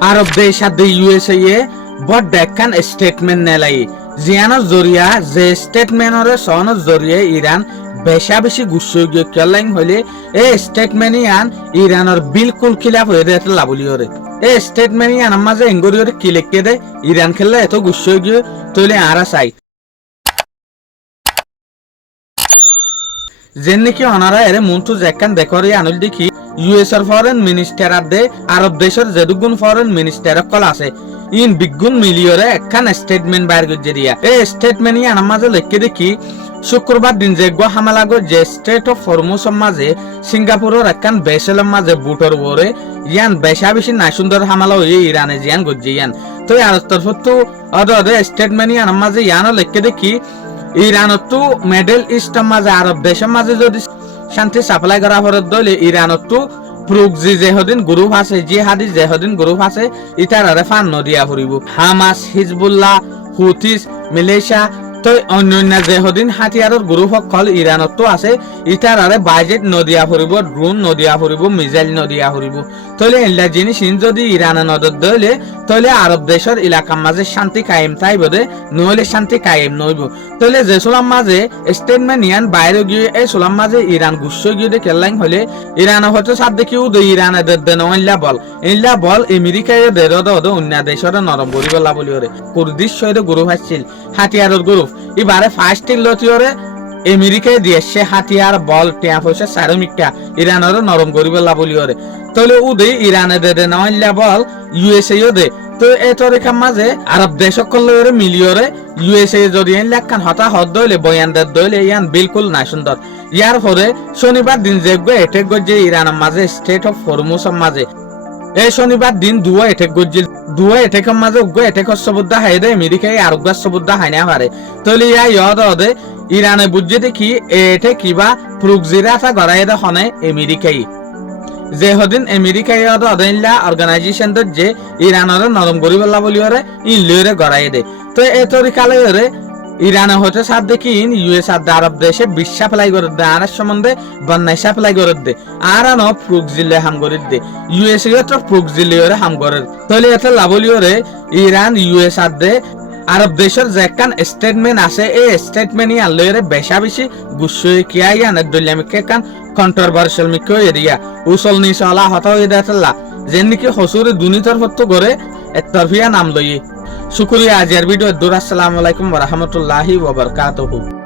আরব দেশ সাথে ইউএসএ বড় ডেকান স্টেটমেন্ট নেলাই জিয়ানোর জরিয়া যে স্টেটমেন্টরে সহনের জরিয়ে ইরান বেশা বেশি গুচ্ছই গিয়ে কেলাইং হইলে এই স্টেটমেন্ট ইয়ান ইরানের বিলকুল খিলাফ হয়ে দেয় লাবলিওরে এই স্টেটমেন্ট ইয়ান মাঝে এঙ্গরিওরে কি লিখে দে ইরান খেললে এত গুচ্ছই গিয়ে তৈলে আরা চাই যেন নাকি অনারা এর মন্টু জ্যাকান দেখরে আনুল দেখি ইউএস এর ফরেন মিনিস্টার আদে আরব দেশের যেদুগুন ফরেন মিনিস্টার কল আছে ইন বিগুন মিলিয়রে একখান স্টেটমেন্ট বাইর করে দিয়া এই স্টেটমেন্ট ইয়ান মাঝে লিখে দেখি শুক্রবার দিন যে গো হামালাগো যে স্টেট অফ হরমুজ মাঝে সিঙ্গাপুরের একখান বেসেলের মাঝে বুটর ওরে ইয়ান বেশা বেশি না সুন্দর হামালা হয়ে ইরানে জিয়ান গজ্জি ইয়ান তো আর তরফতো অদে স্টেটমেন্ট ইয়ান মাঝে ইয়ানও লিখে দেখি ইরানত তো মিডল ইস্টের মাঝে আরব দেশের মাঝে যদি শান্তি সাপ্লাই করা হরে দলে ইরানত তো প্রক্সি যেহদিন গ্রুপ আছে জিহাদি যেহদিন গ্রুপ আছে ইতার আরে ফান নদিয়া ফুরিব হামাস হিজবুল্লাহ হুথিস মালয়েশিয়া তো অন্যান্য যেহদিন হাতিয়াৰৰ গ্রুপ সকল ইরানত তো আছে ইতার আরে বাজেট নদিয়া ফুরিব ড্রোন নদিয়া ফুরিব মিসাইল নদিয়া ফুরিব তলে এলা জিনিস যদি ইরানে নদর দলে তলে আরব দেশের এলাকার মাঝে শান্তি কায়েম থাইব দে নহলে শান্তি কায়েম নইব তলে যে সোলাম মাঝে স্টেটমেন্ট ইয়ান বাইরে গিয়ে এই সোলাম মাঝে ইরান গুচ্ছ গিয়ে কেলাইং হলে ইরান হয়তো সাত দেখিও দে ইরানে দেন ইল্লা বল আমেরিকায় দেড় অন্য দেশের নরম করিবলা বলি ওরে কুর্দিশ শহরে গ্রুপ আসছিল হাতিয়াৰৰ গ্রুপ এবারে ফার্স্ট লতিওরে আমেরিকায় দিয়েছে হাতিয়ার বল টিয়া পয়সা সারমিকা ইরানের নরম করিবলা বলি ওরে তলে উদে ইরানে দে নইল্লা বল ইউএসএ দে তো এত রেখা মাঝে আরব দেশ সকলের মিলিয়রে ইউএসএ যদি লেখান হতা হদ দইলে বয়ান দইলে ইয়ান বিলকুল না সুন্দর ইয়ার পরে শনিবার দিন যেগো এটেক গজে ইরানের মাঝে স্টেট অফ হরমুজের মাঝে এই শনিবার দিন দুয়া এটেক গজিল দুয়া এটেকের মাঝে উগ্র এটেকর সবুদ্ধা হাই দে আমেরিকায় আর উগ্র সবুদ্ধা হাই না পারে তলে ইয়া ইয়দে ইরানে বুঝে দেখি এটে কিবা প্রুকজিরা তা গড়াই দে হনে আমেরিকায় যে হদিন আমেরিকায় অদইলা অর্গানাইজেশন যে ইরানের নরম গরিবল্লা বলি ওরে ইনলিওরে গড়াই দে তো এই তরিকালে ওরে ইরানে হতে সাথ দেখি ইউএস আরব দেশে বিশ্বা ফেলাই করে দে আর সম্বন্ধে বন্যাইসা ফেলাই করে দে আর আনো প্রুকজিলে হাম করে দে ইউএস তো প্রুকজিলে ওরে হাম করে তাহলে এতে লাভলি ওরে ইরান ইউএস দে আরব দেশের যে একখান স্টেটমেন্ট আছে এই স্টেটমেন্ট আনলে বেশা বেশি গুচ্ছই কিয়া ইয়ান দলিয়ামিকে একখান কন্ট্রোভার্সিয়াল মিকে এরিয়া উসল নিচলা হতা হয়ে দেখাল্লা যেন নাকি হসুরে দুনিতর ফটো করে একতরফিয়া নাম লইয়ে শুক্রিয়া আজকের ভিডিও দূর আসসালামু আলাইকুম ওয়া রাহমাতুল্লাহি ওয়া বারাকাতুহু।